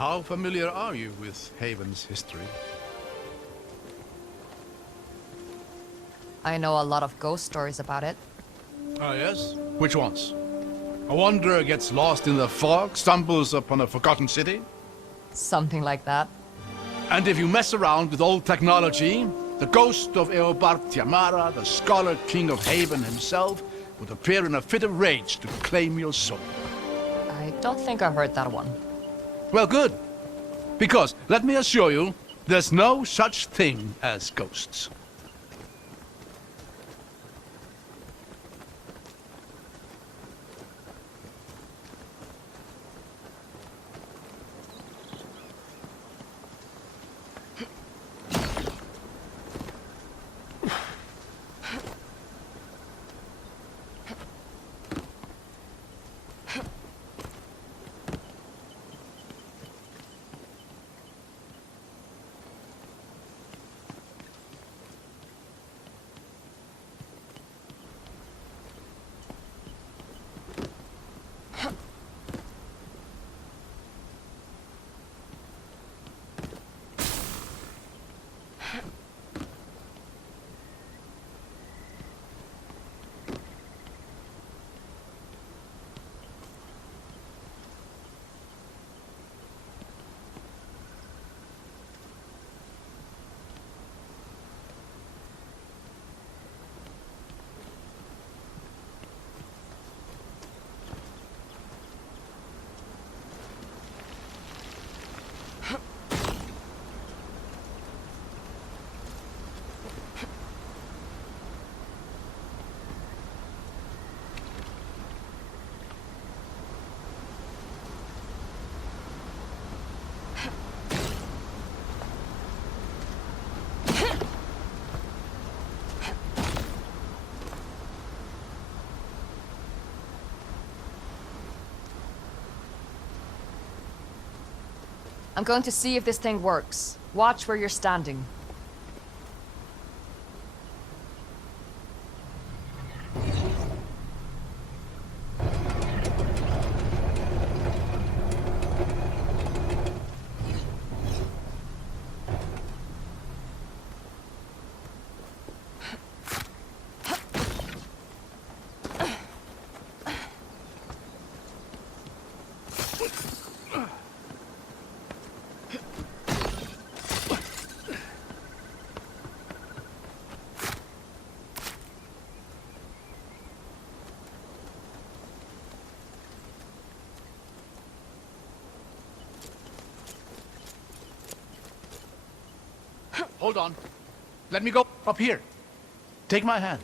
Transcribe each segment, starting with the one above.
How familiar are you with Haven's history? I know a lot of ghost stories about it. Ah, yes? Which ones? A wanderer gets lost in the fog, stumbles upon a forgotten city? Something like that. And if you mess around with old technology, the ghost of Eobard Tiamara, the scholar king of Haven himself, would appear in a fit of rage to claim your soul. I don't think I heard that one. Well, good. Because, let me assure you, there's no such thing as ghosts. I'm going to see if this thing works. Watch where you're standing. Hold on. Let me go up here. Take my hand.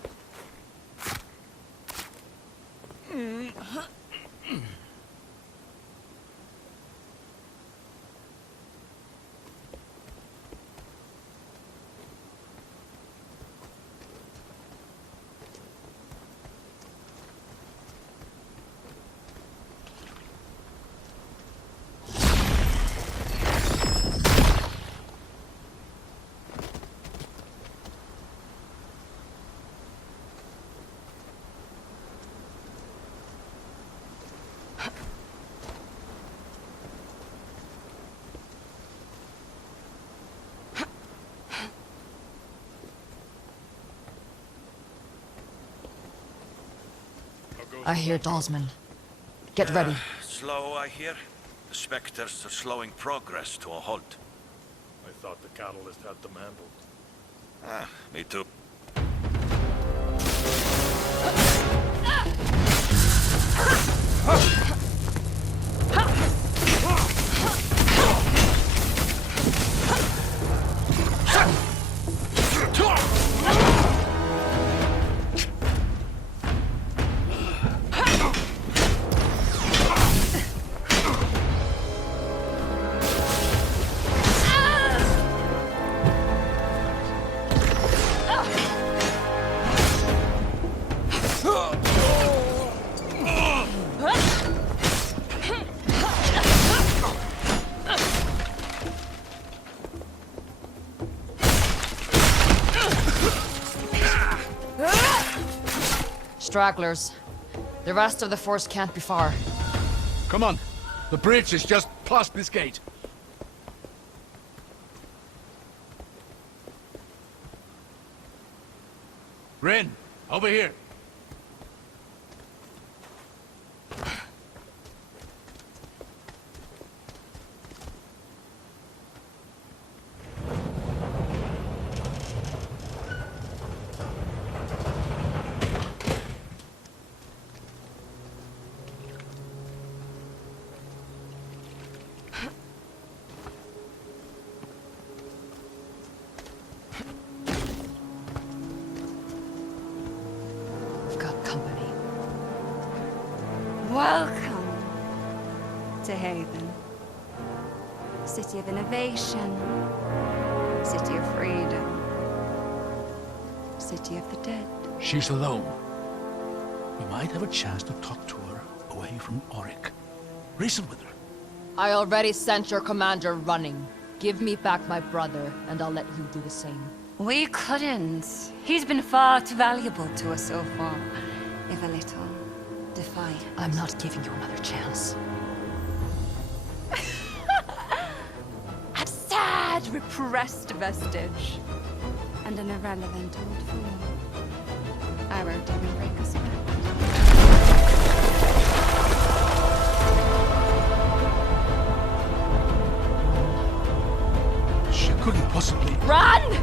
I hear Dalsman. Get ready. Slow, I hear. The specters are slowing progress to a halt. I thought the catalyst had them handled. Ah, me too. Stragglers. The rest of the force can't be far. Come on. The bridge is just past this gate. Rin, over here. Welcome to Haven. City of innovation. City of freedom. City of the dead. She's alone. We might have a chance to talk to her away from Auric. Reason with her. I already sent your commander running. Give me back my brother, and I'll let you do the same. We couldn't. He's been far too valuable to us so far. If a little defiant. I'm not giving you another chance. A sad, repressed vestige. And an irrelevant old fool. I won't even break a sweat. She couldn't possibly... Run!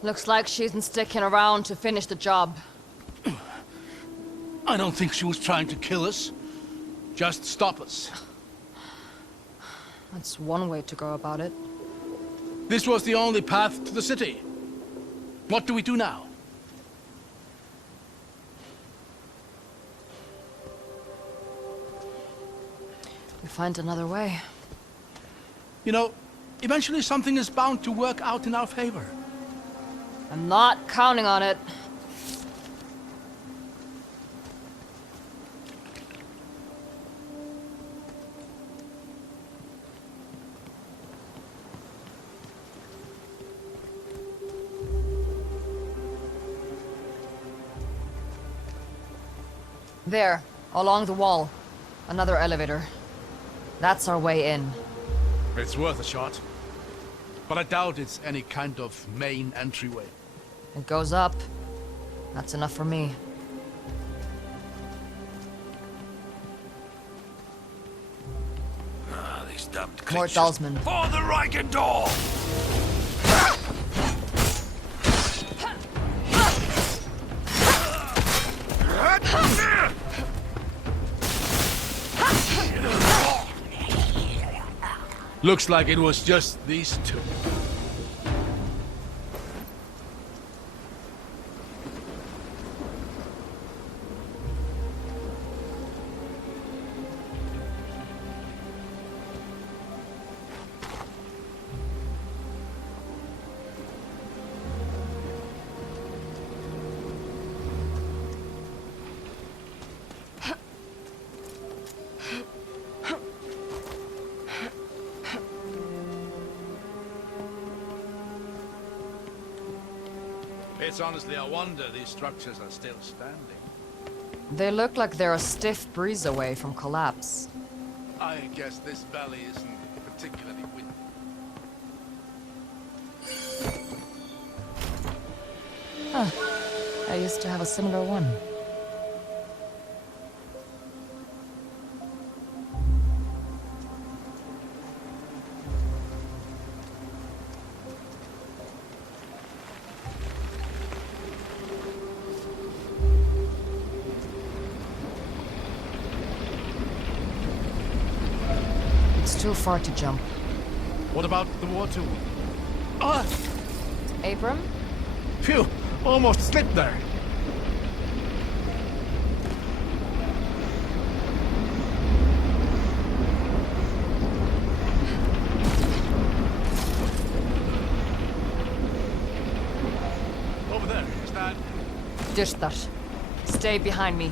Looks like she isn't sticking around to finish the job. I don't think she was trying to kill us. Just stop us. That's one way to go about it. This was the only path to the city. What do we do now? We find another way. You know, eventually something is bound to work out in our favor. I'm not counting on it. There, along the wall. Another elevator. That's our way in. It's worth a shot. But I doubt it's any kind of main entryway. It goes up. That's enough for me. Ah, these damned More creatures. Dalsman. For the Reichendor! Looks like it was just these two. It's honestly a wonder these structures are still standing. They look like they're a stiff breeze away from collapse. I guess this valley isn't particularly windy. Huh. I used to have a similar one. It's too far to jump. What about the water? Ah! Abram? Phew! Almost slipped there. Over there, is that... Dishtar, stay behind me.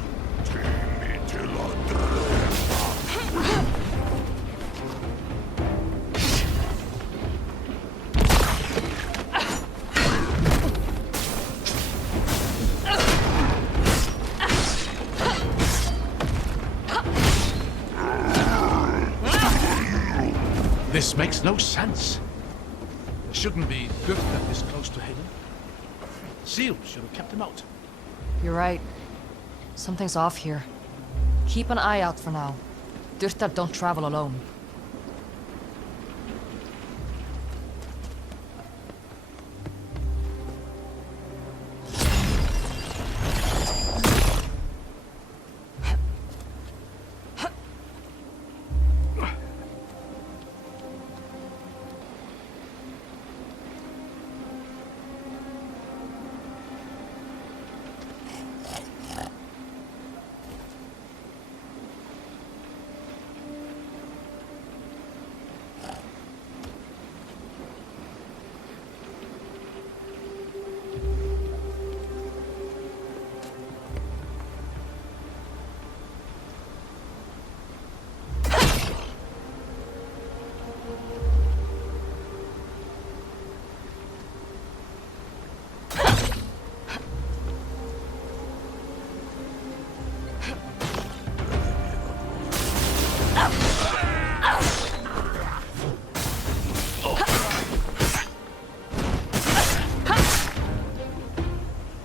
This makes no sense. There shouldn't be Dürthal this close to Haven. Seals should have kept him out. You're right. Something's off here. Keep an eye out for now. Dürthal don't travel alone.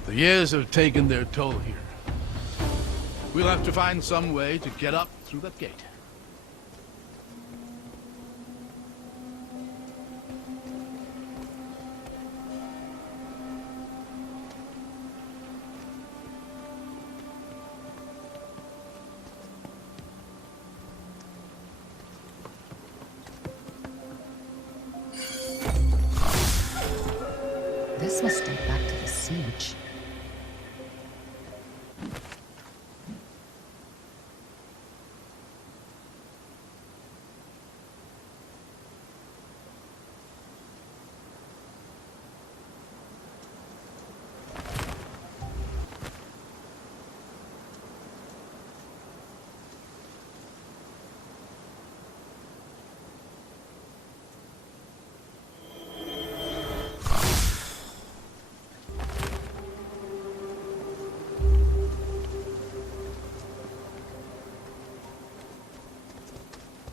The years have taken their toll here. We'll have to find some way to get up through that gate. This must date back to the siege.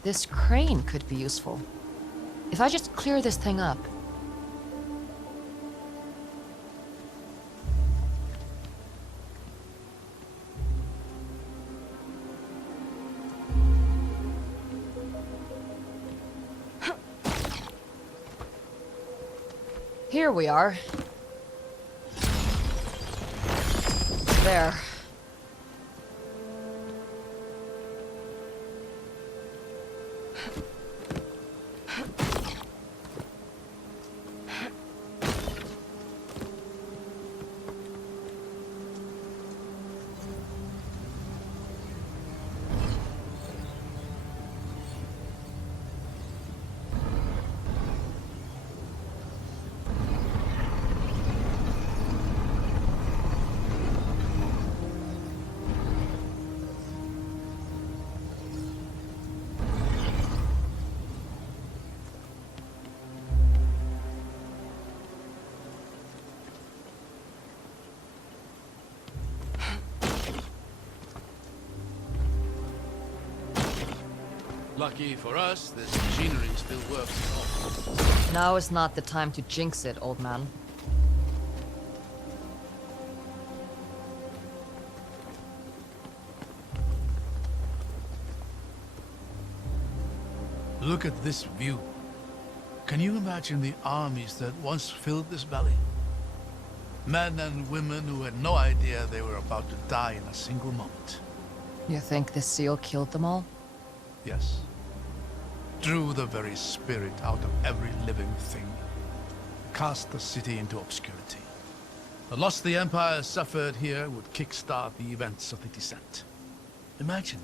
This crane could be useful. If I just clear this thing up. Here we are. There. Lucky for us, this machinery still works at all. Now is not the time to jinx it, old man. Look at this view. Can you imagine the armies that once filled this valley? Men and women who had no idea they were about to die in a single moment. You think the seal killed them all? Yes. Drew the very spirit out of every living thing. Cast the city into obscurity. The loss the Empire suffered here would kickstart the events of the descent. Imagine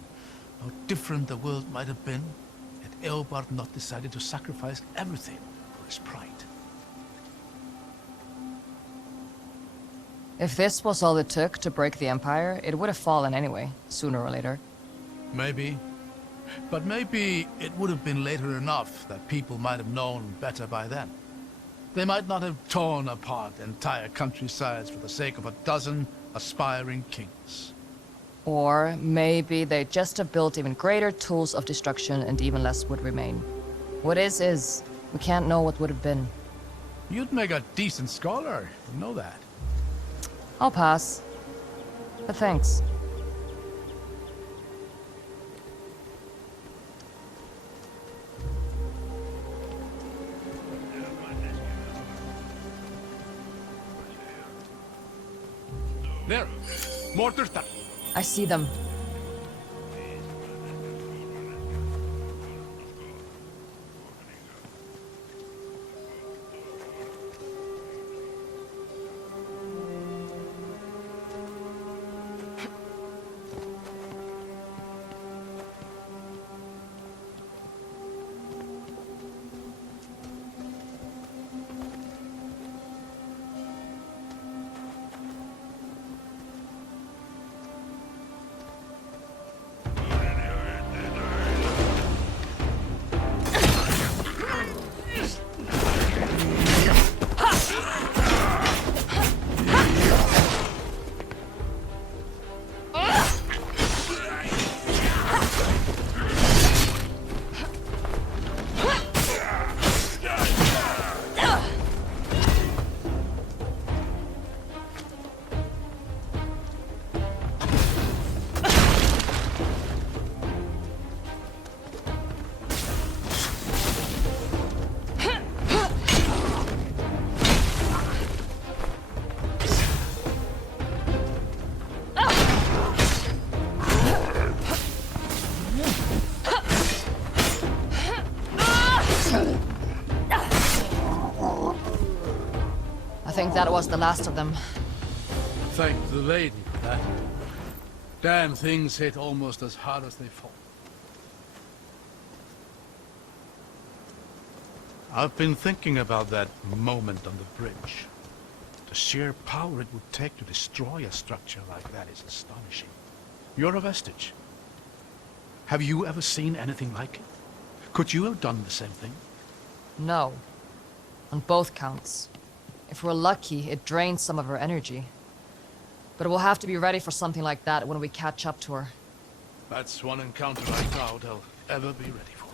how different the world might have been had Eobard not decided to sacrifice everything for his pride. If this was all it took to break the Empire, it would have fallen anyway, sooner or later. Maybe. But maybe it would have been later enough that people might have known better by then. They might not have torn apart entire countrysides for the sake of a dozen aspiring kings. Or maybe they just have built even greater tools of destruction and even less would remain. What is. We can't know what would have been. You'd make a decent scholar, you know that. I'll pass. But thanks. There! More Durta! I see them. I think that was the last of them. Thank the lady for that. Damn things hit almost as hard as they fall. I've been thinking about that moment on the bridge. The sheer power it would take to destroy a structure like that is astonishing. You're a vestige. Have you ever seen anything like it? Could you have done the same thing? No. On both counts. If we're lucky, it drains some of her energy. But we'll have to be ready for something like that when we catch up to her. That's one encounter I doubt I'll ever be ready for.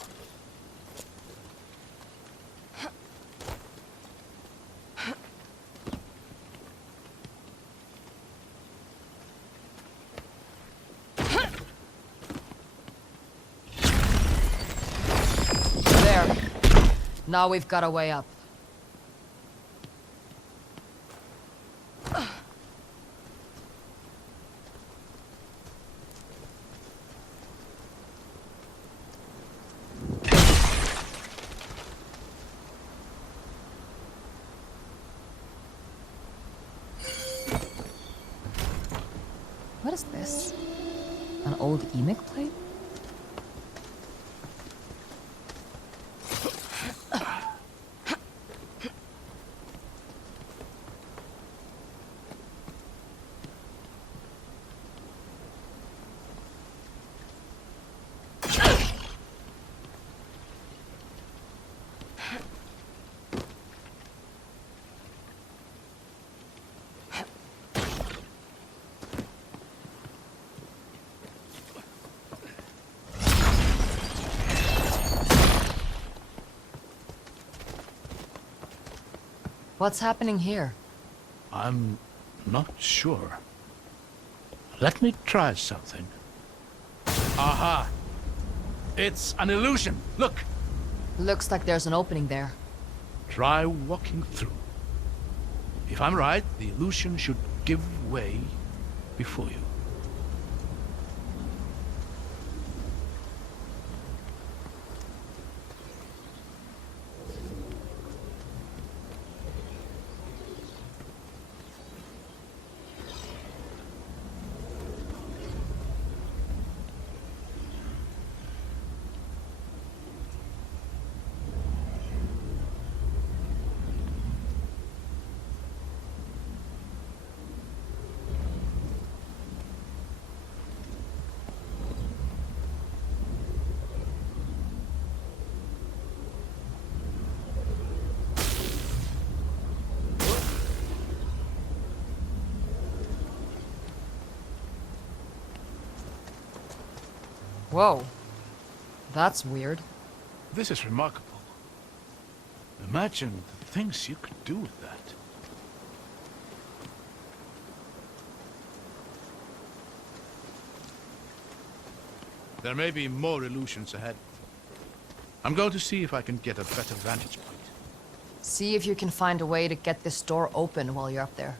There. Now we've got a way up. What is this? An old Emic plate? What's happening here? I'm not sure. Let me try something. Aha! It's an illusion! Look! Looks like there's an opening there. Try walking through. If I'm right, the illusion should give way before you. Whoa. That's weird. This is remarkable. Imagine the things you could do with that. There may be more illusions ahead. I'm going to see if I can get a better vantage point. See if you can find a way to get this door open while you're up there.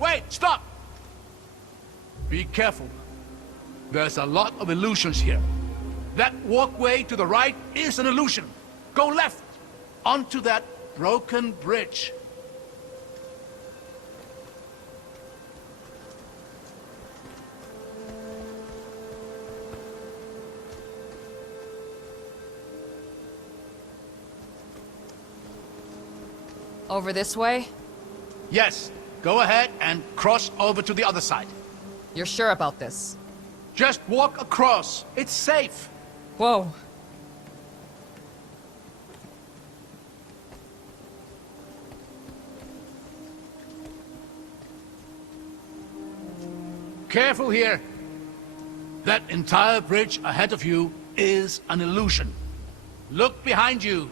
Wait, stop! Be careful. There's a lot of illusions here. That walkway to the right is an illusion. Go left, onto that broken bridge. Over this way? Yes, go ahead and cross over to the other side. You're sure about this? Just walk across. It's safe. Whoa. Careful here. That entire bridge ahead of you is an illusion. Look behind you.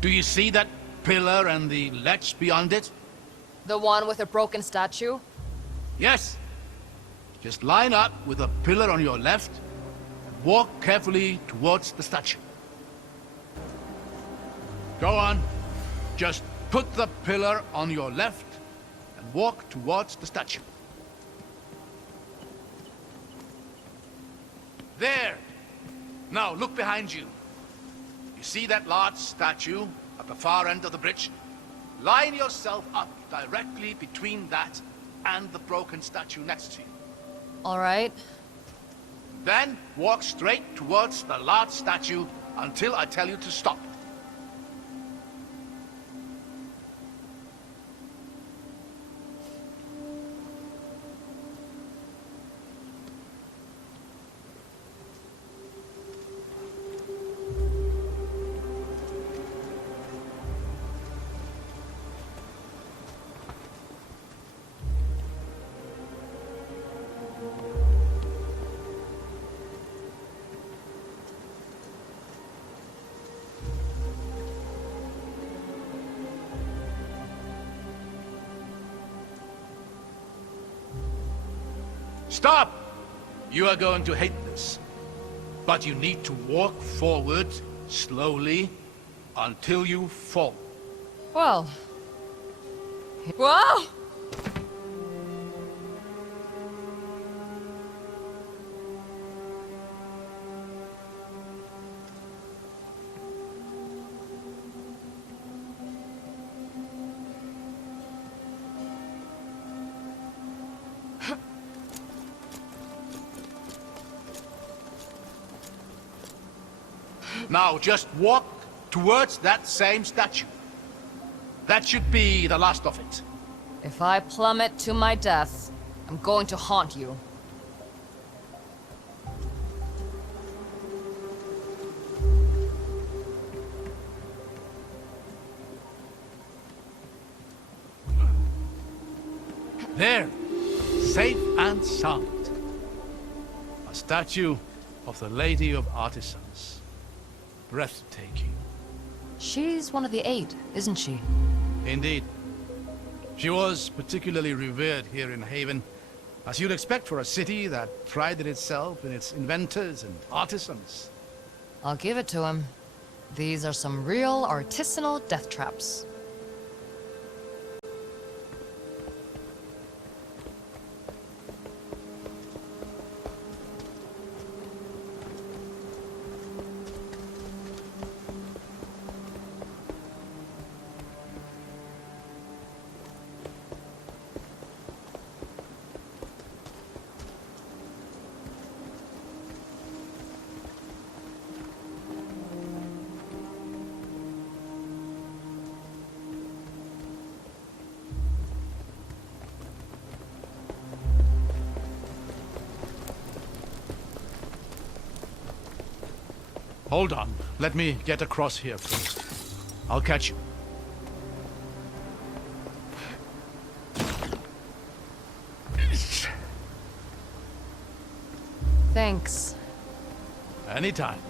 Do you see that pillar and the ledge beyond it? The one with a broken statue? Yes. Just line up with a pillar on your left and walk carefully towards the statue. Go on. Just put the pillar on your left and walk towards the statue. There! Now look behind you. You see that large statue at the far end of the bridge? Line yourself up directly between that and the broken statue next to you. All right. Then walk straight towards the large statue until I tell you to stop. Stop! You are going to hate this. But you need to walk forward slowly until you fall. Well. Whoa! Now just walk towards that same statue. That should be the last of it. If I plummet to my death, I'm going to haunt you. There, safe and sound. A statue of the Lady of Artisans. Breathtaking. She's one of the 8, isn't she? Indeed. She was particularly revered here in Haven, as you'd expect for a city that prided itself in its inventors and artisans. I'll give it to him. These are some real artisanal death traps. Hold on. Let me get across here first. I'll catch you. Thanks. Anytime.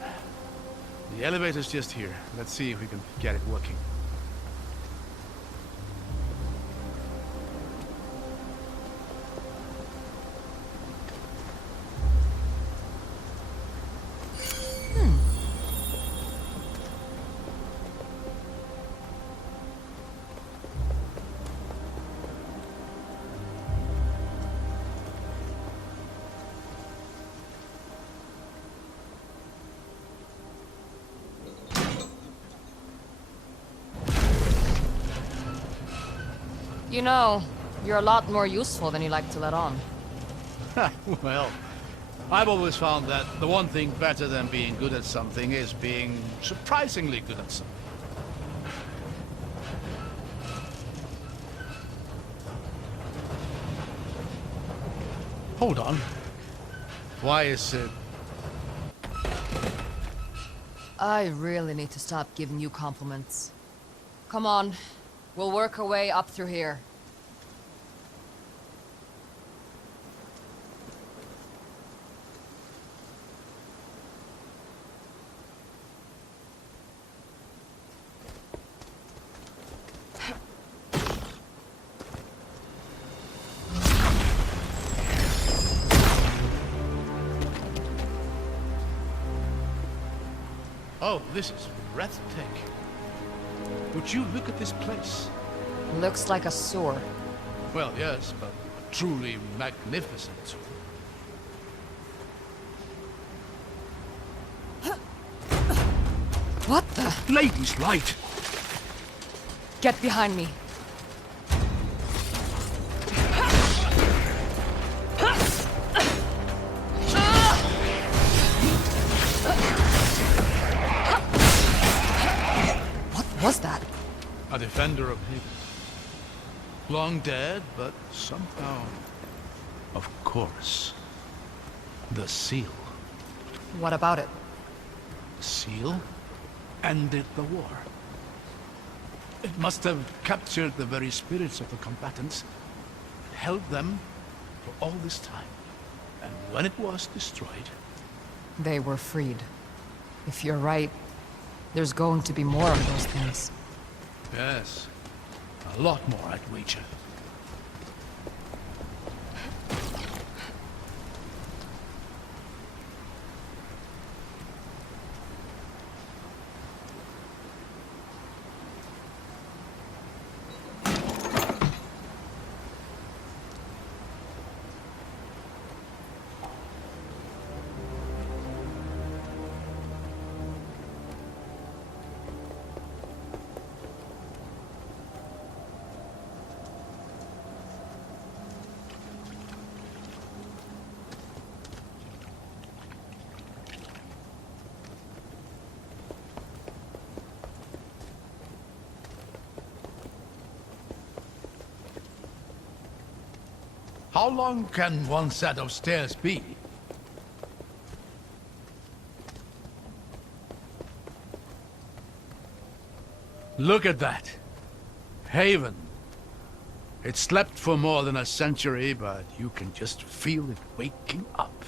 The elevator's just here. Let's see if we can get it working. You know, you're a lot more useful than you like to let on. Well, I've always found that the one thing better than being good at something is being surprisingly good at something. Hold on. Why is it... I really need to stop giving you compliments. Come on, we'll work our way up through here. Oh, this is breathtaking. Would you look at this place? Looks like a sewer. Well, yes, but truly magnificent. What the? Ladies' light! Get behind me. What was that? A defender of Haven. Long dead, but somehow... Of course. The seal. What about it? The seal ended the war. It must have captured the very spirits of the combatants, and held them for all this time. And when it was destroyed... They were freed. If you're right, there's going to be more of those things. Yes, a lot more, I'd wager. How long can one set of stairs be? Look at that. Haven. It slept for more than a century, but you can just feel it waking up.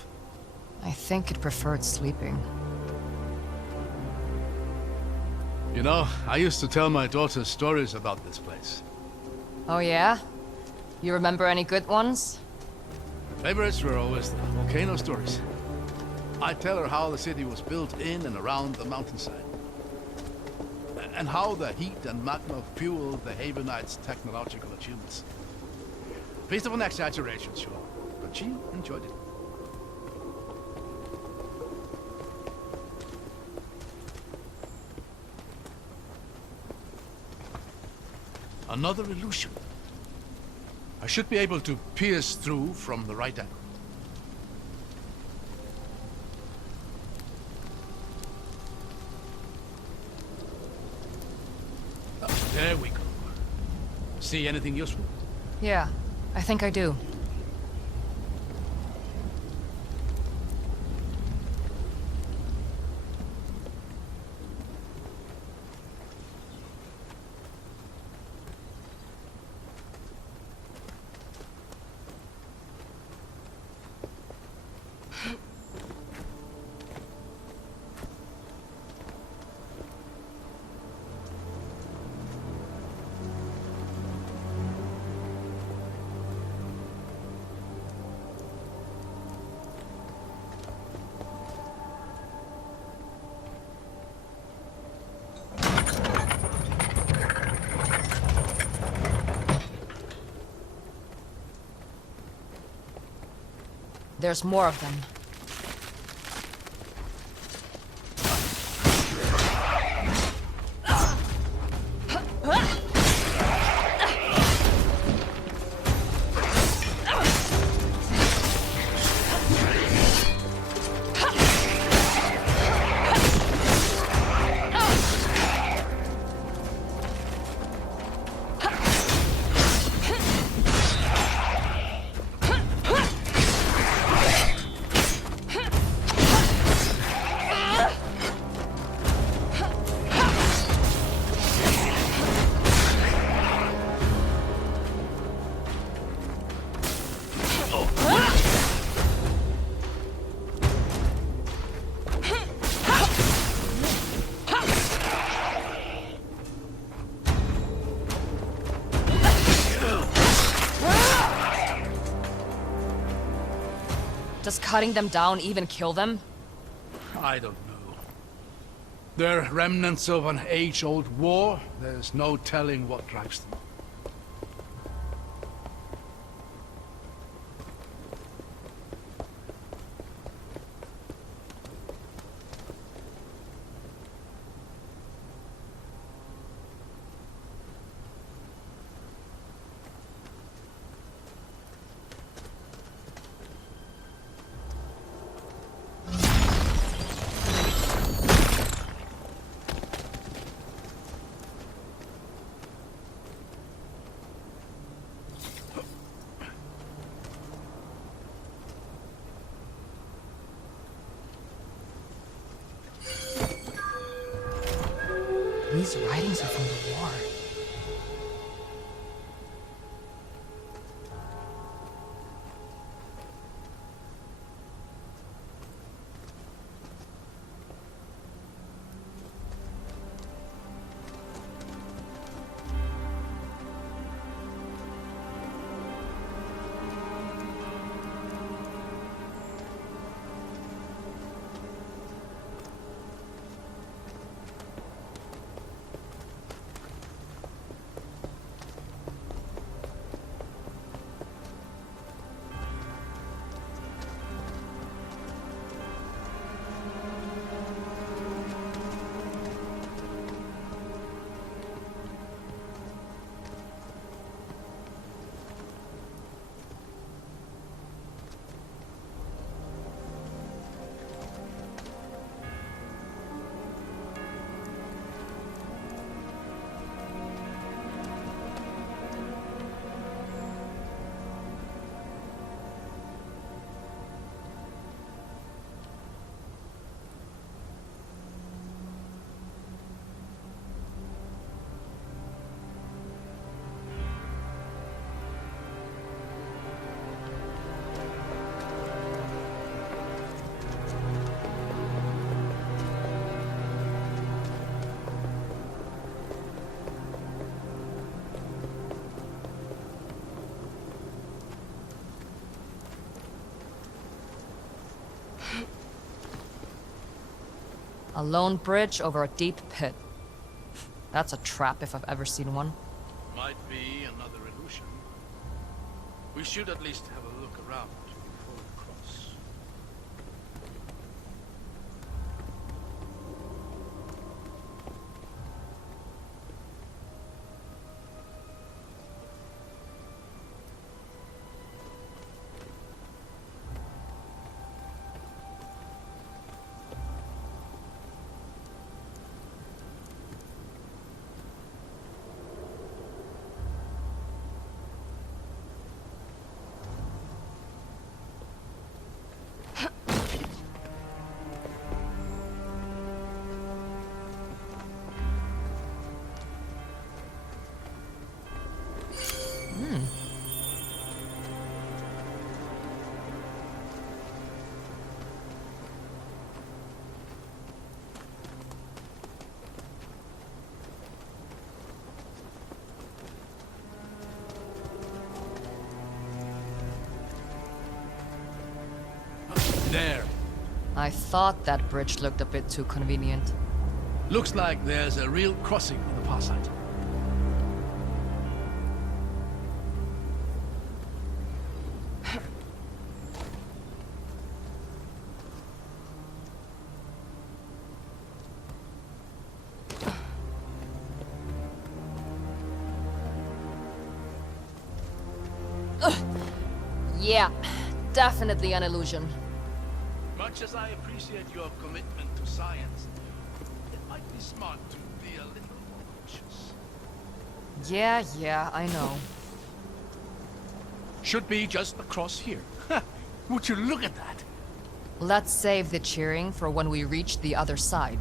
I think it preferred sleeping. You know, I used to tell my daughter stories about this place. Oh yeah? You remember any good ones? Favorites were always the volcano stories. I tell her how the city was built in and around the mountainside. And how the heat and magma fueled the Havenites' technological achievements. Piece of an exaggeration, sure, but she enjoyed it. Another illusion. I should be able to pierce through from the right angle. There we go. See anything useful? Yeah, I think I do. There's more of them. Does cutting them down even kill them? I don't know. They're remnants of an age-old war. There's no telling what drives them. These writings are from the war. A lone bridge over a deep pit. That's a trap if I've ever seen one. Might be another illusion. We should at least have a look around before we cross. There. I thought that bridge looked a bit too convenient. Looks like there's a real crossing on the far side. Yeah, definitely an illusion. Much as I appreciate your commitment to science, it might be smart to be a little more cautious. Yeah, I know. Should be just across here. Would you look at that? Let's save the cheering for when we reach the other side.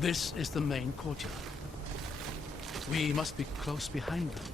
This is the main courtyard. We must be close behind them.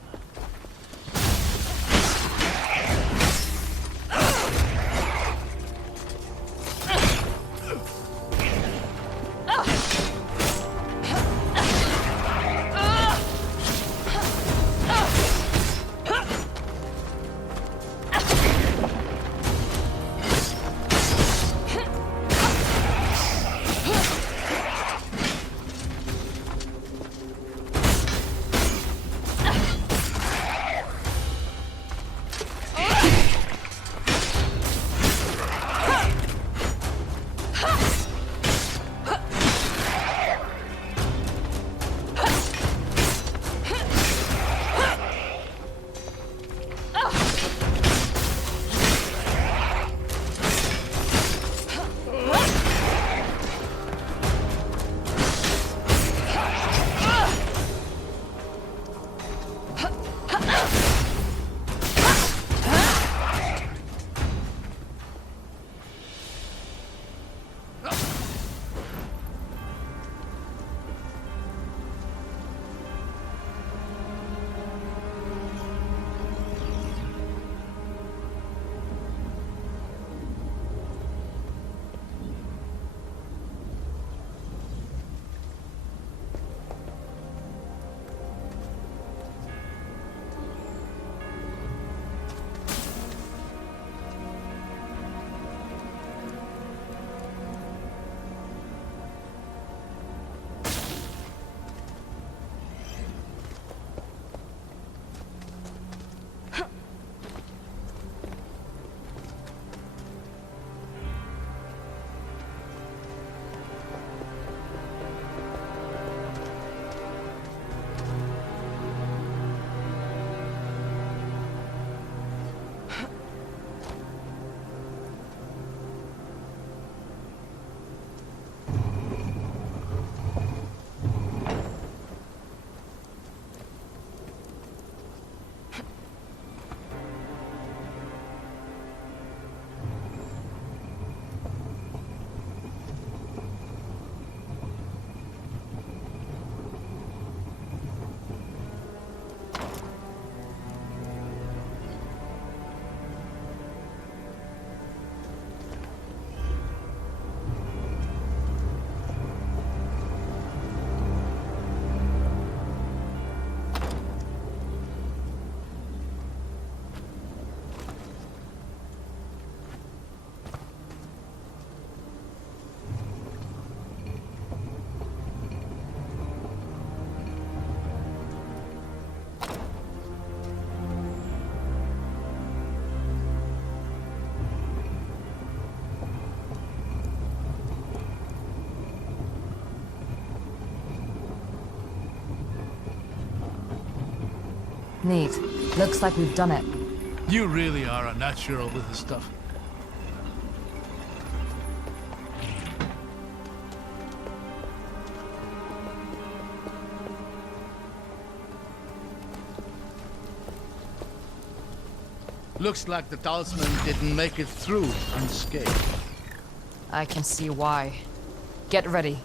Neat. Looks like we've done it. You really are a natural with this stuff. Looks like the talisman didn't make it through unscathed. I can see why. Get ready.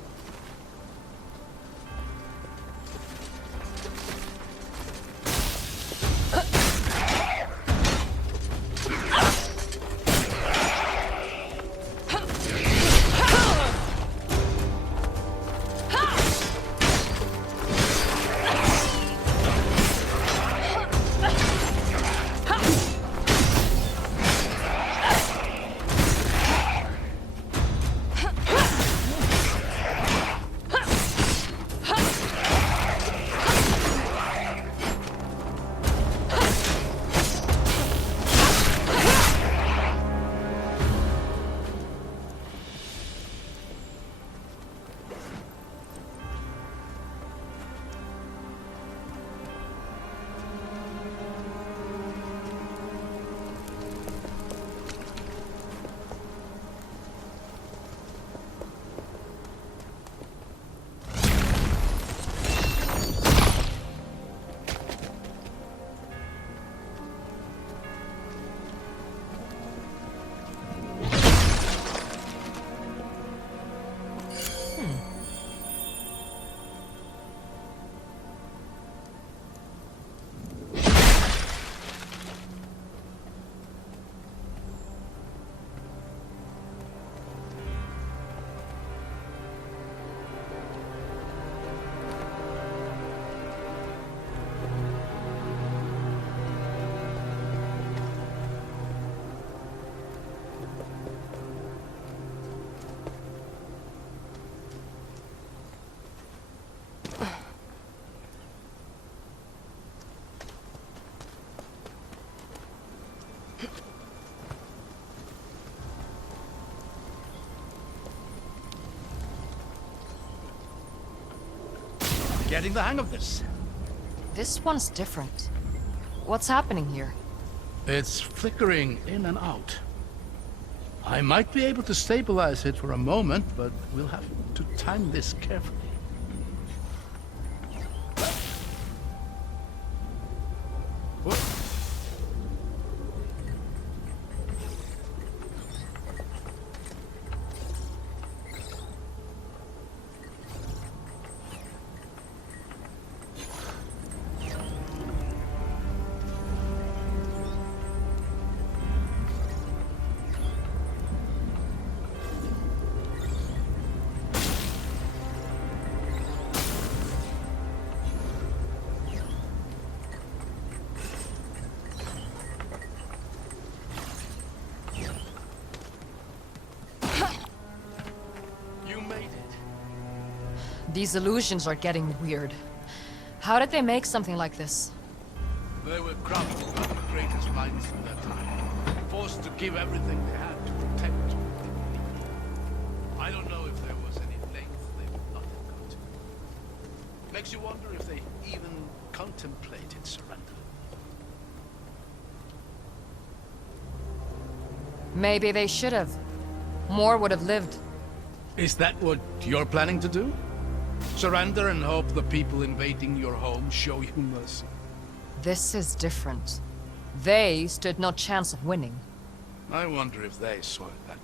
getting the hang of this. This one's different. What's happening here? It's flickering in and out. I might be able to stabilize it for a moment, but we'll have to time this carefully. Whoa. These illusions are getting weird. How did they make something like this? They were crafted by the greatest minds of their time, forced to give everything they had to protect. I don't know if there was any length they would not have gone to. Makes you wonder if they even contemplated surrender. Maybe they should have. More would have lived. Is that what you're planning to do? Surrender and hope the people invading your home show you mercy? This is different. They stood no chance of winning. I wonder if they saw it that way.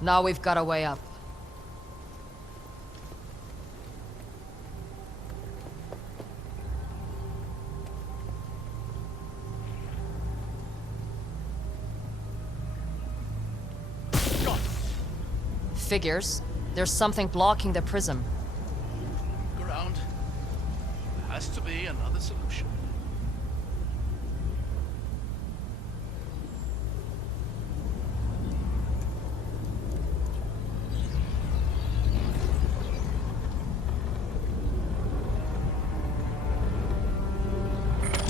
Now we've got a way up. Figures. There's something blocking the prism. Look around. There has to be another solution.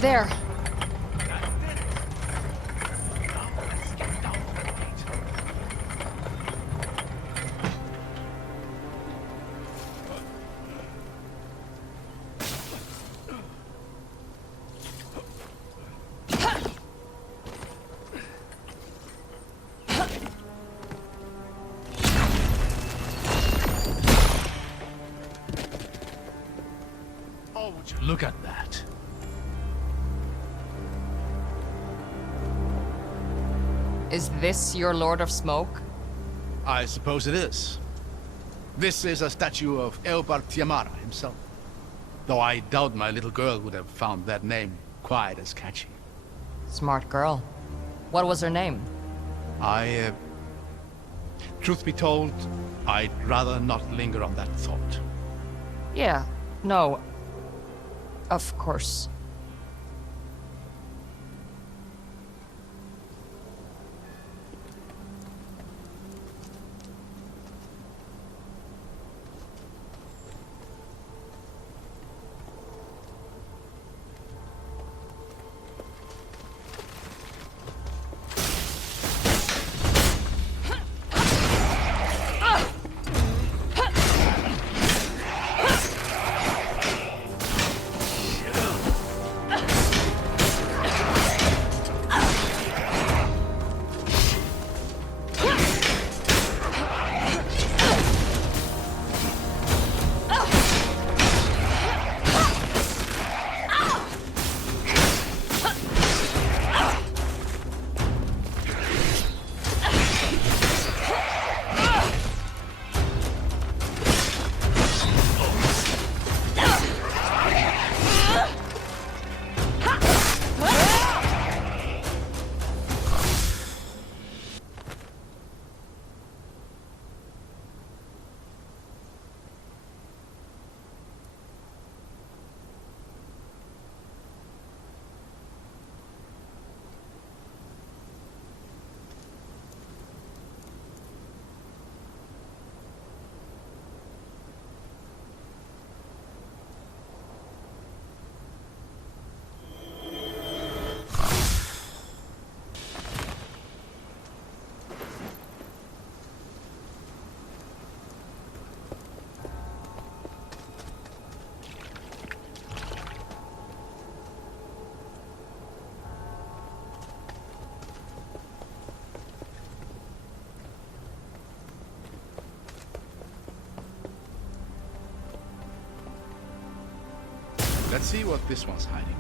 There. Oh, would you look at that? Is this your Lord of Smoke? I suppose it is. This is a statue of Eobard Tiamara himself. Though I doubt my little girl would have found that name quite as catchy. Smart girl. What was her name? Truth be told, I'd rather not linger on that thought. Yeah, no. Of course. Let's see what this one's hiding.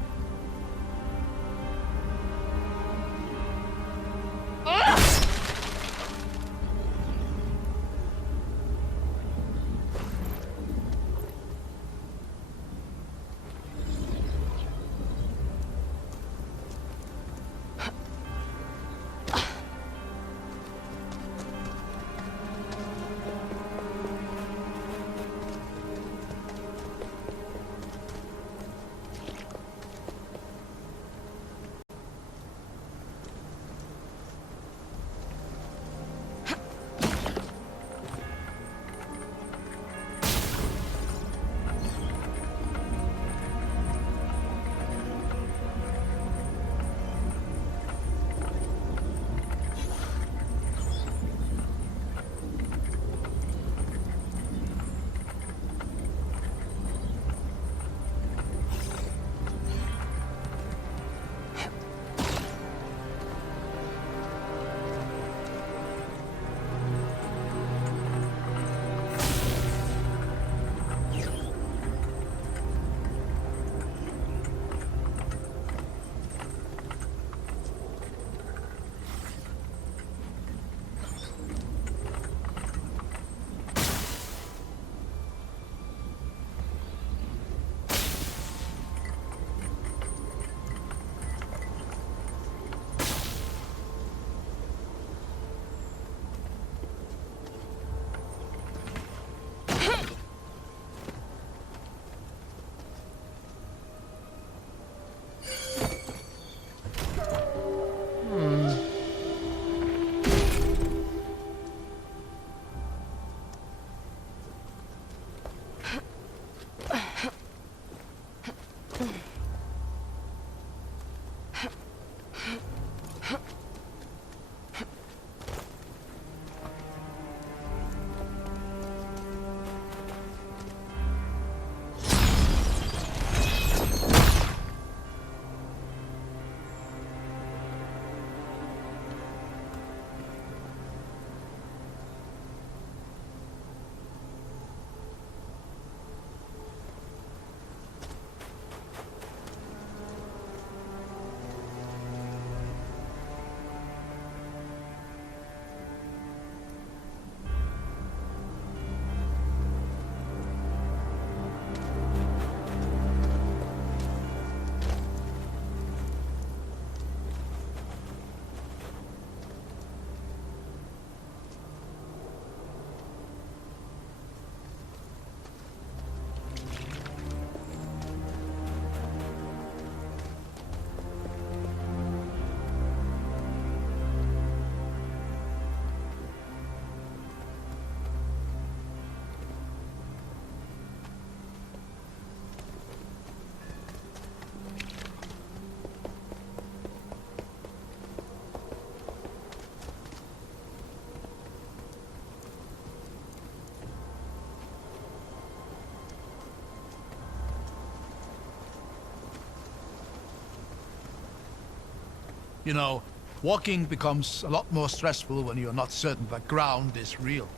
You know, walking becomes a lot more stressful when you're not certain the ground is real.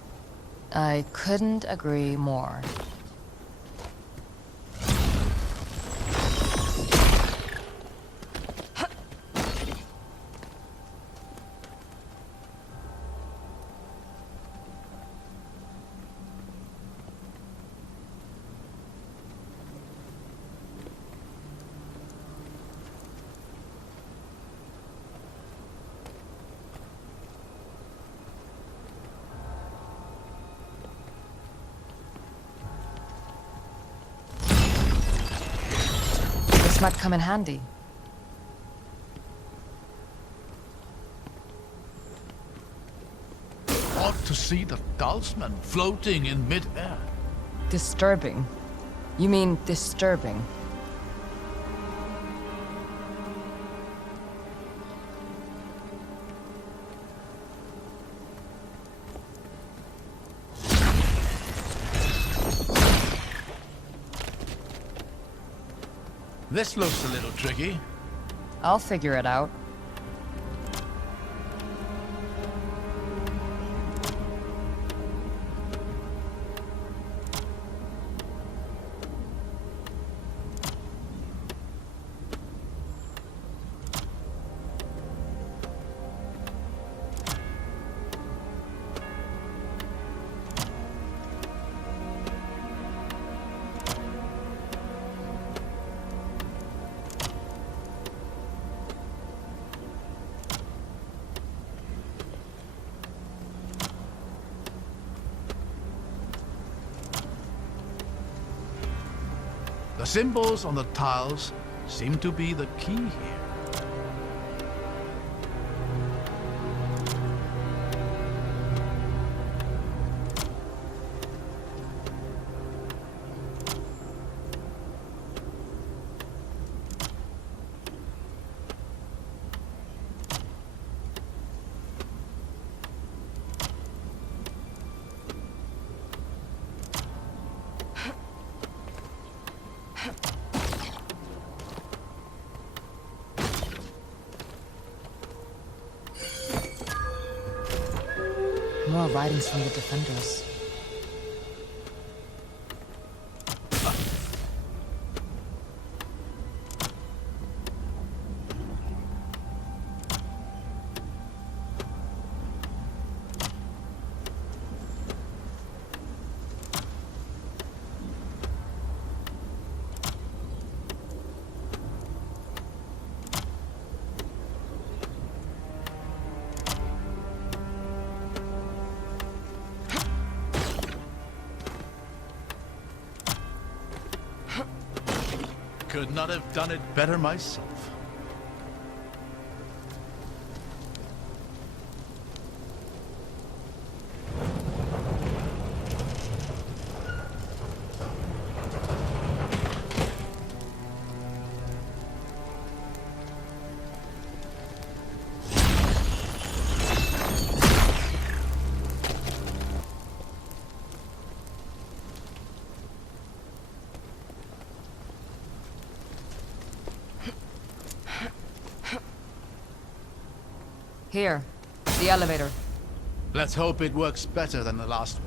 I couldn't agree more. This might come in handy. Ought to see the talisman floating in mid-air. Disturbing. You mean disturbing? This looks a little tricky. I'll figure it out. The symbols on the tiles seem to be the key here. More writings from the defenders. Could not have done it better myself. Here, the elevator. Let's hope it works better than the last one.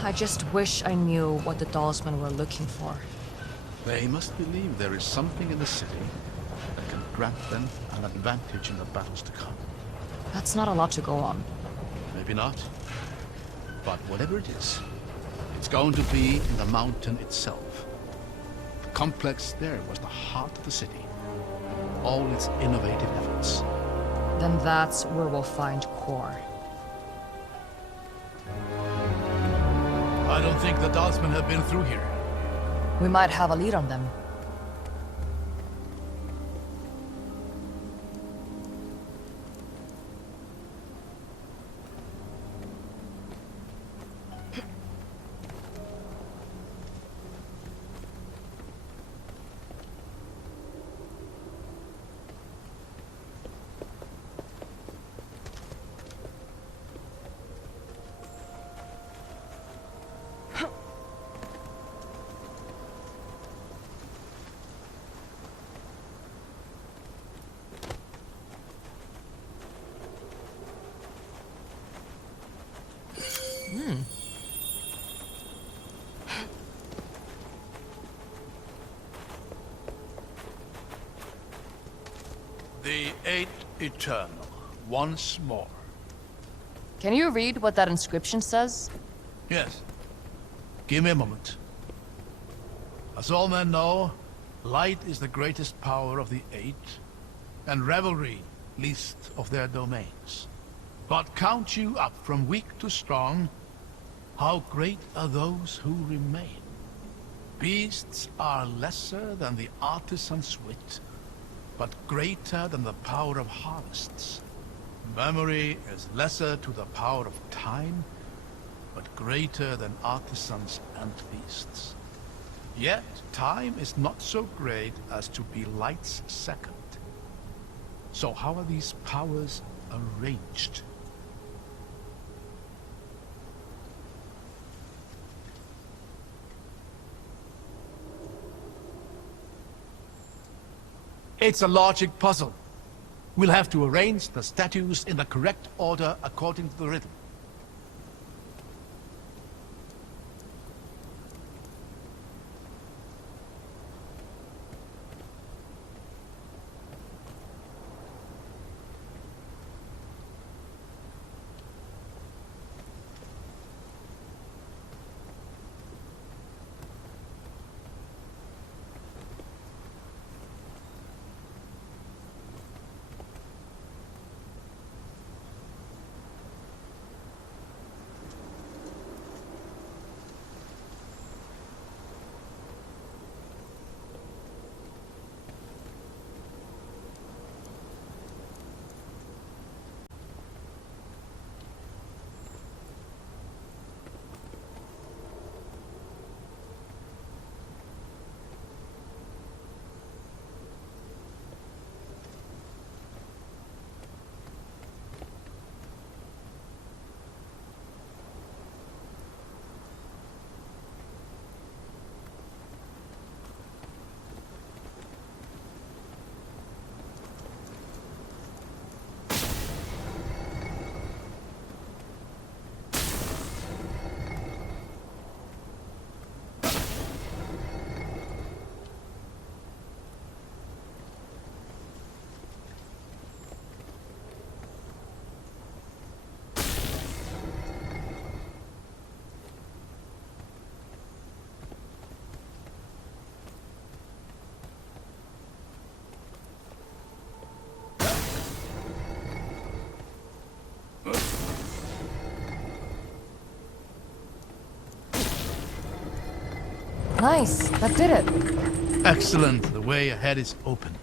I just wish I knew what the Dalsmen were looking for. They must believe there is something in the city that can grant them an advantage in the battles to come. That's not a lot to go on. Maybe not. But whatever it is, it's going to be in the mountain itself. The complex there was the heart of the city. All its innovative efforts. Then that's where we'll find core. I don't think the Dalsmen have been through here. We might have a lead on them. The Eight Eternal, once more. Can you read what that inscription says? Yes. Give me a moment. As all men know, light is the greatest power of the Eight, and revelry least of their domains. But count you up from weak to strong, how great are those who remain. Beasts are lesser than the artisan's wit, but greater than the power of harvests. Memory is lesser to the power of time, but greater than artisans and beasts. Yet time is not so great as to be light's second. So how are these powers arranged? It's a logic puzzle. We'll have to arrange the statues in the correct order according to the rhythm. Nice, that did it. Excellent. The way ahead is open.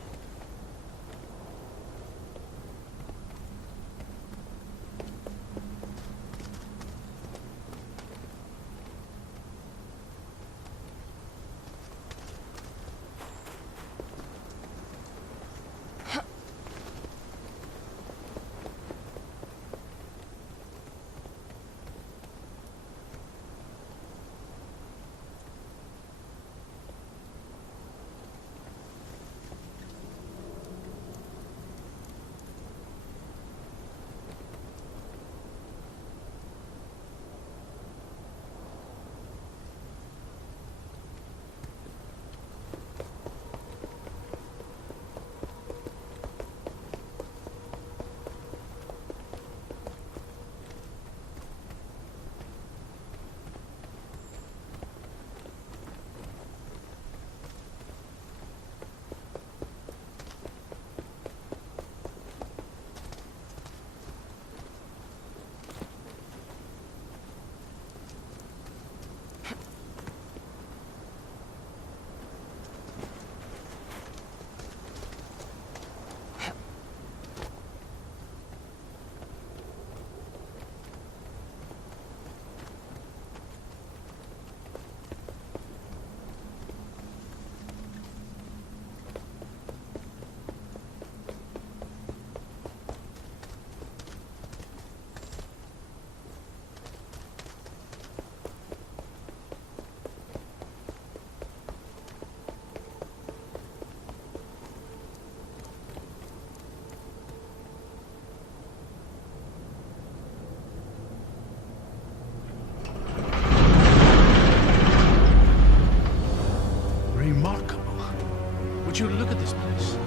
Would you look at this place?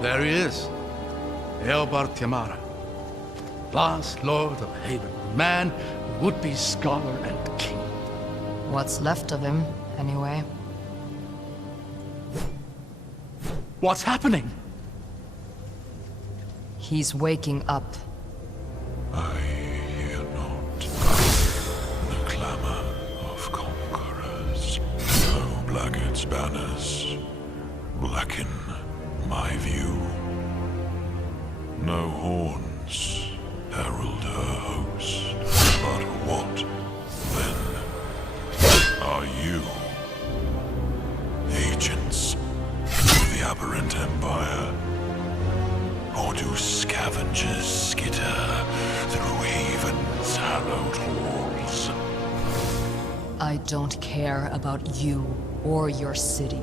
There he is, Eobard Tiamara, last Lord of Haven, man, would-be scholar and king. What's left of him, anyway? What's happening? He's waking up. I hear not the clamor of conquerors. No blackguard's banners blacken my view. No horns herald her host. But what, then, are you? Agents of the aberrant empire? Or do scavengers skitter through Haven's hallowed halls? I don't care about you or your city.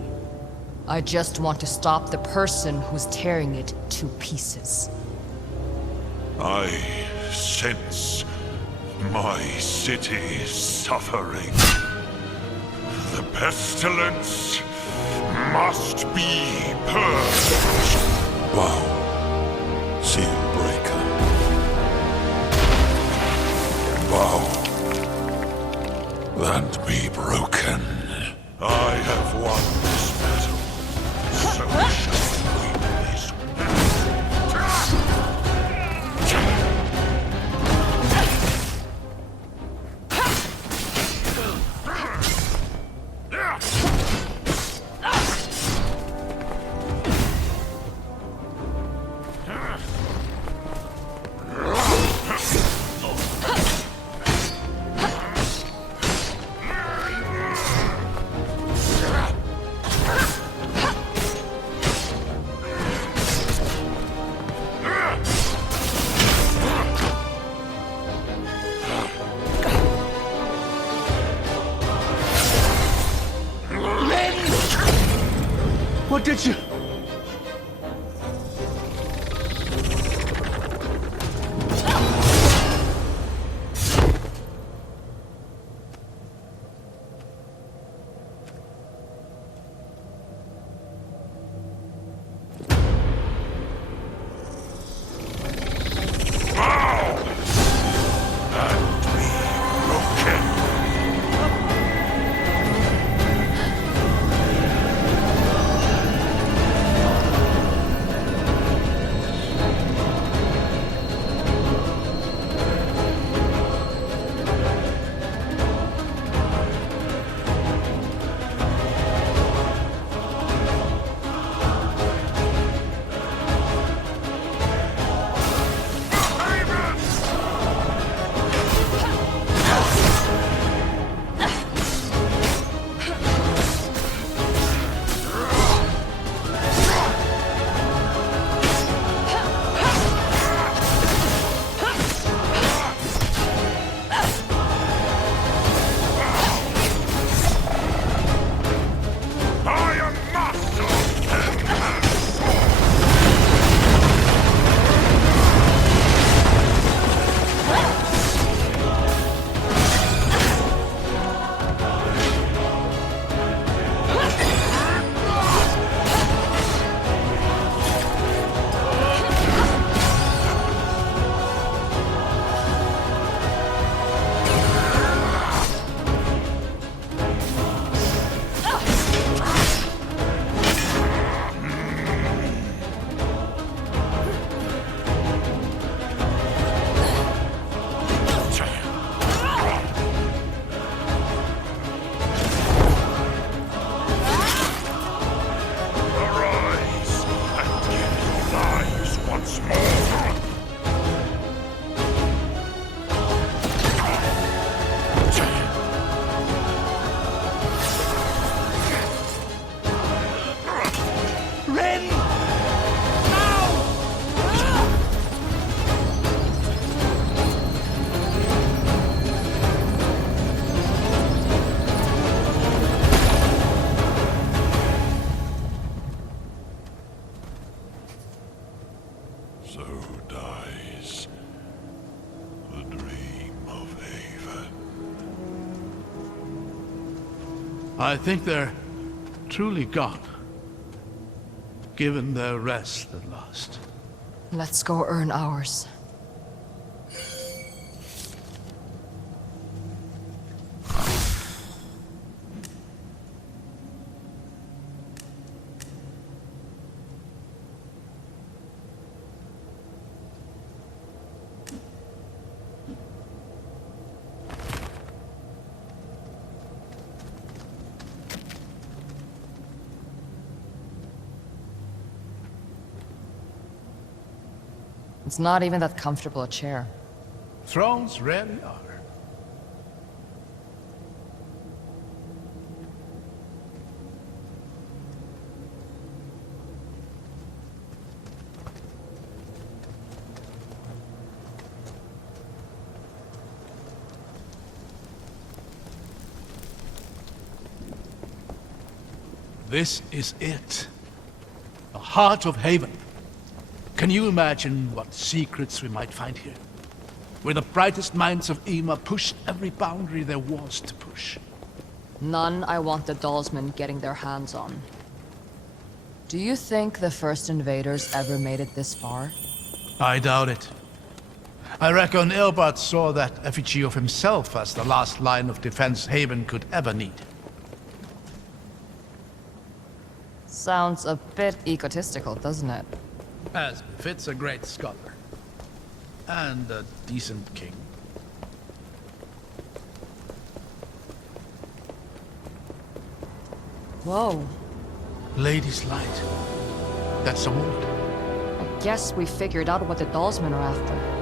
I just want to stop the person who's tearing it to pieces. I sense my city suffering. The pestilence must be purged. Wow. Seal breaker. Bow. And be broken. I have won this battle. So shall we this. What did you... The dream of Haven. I think they're truly gone. Given their rest at last. Let's go earn ours. It's not even that comfortable a chair. Thrones rarely are. This is it. The heart of Haven. Can you imagine what secrets we might find here? Where the brightest minds of Ema pushed every boundary there was to push. None I want the Dollsmen getting their hands on. Do you think the first invaders ever made it this far? I doubt it. I reckon Elbart saw that effigy of himself as the last line of defense Haven could ever need. Sounds a bit egotistical, doesn't it? As befits a great scholar. And a decent king. Whoa. Lady's light. That's a wound. I guess we figured out what the Dollsmen are after.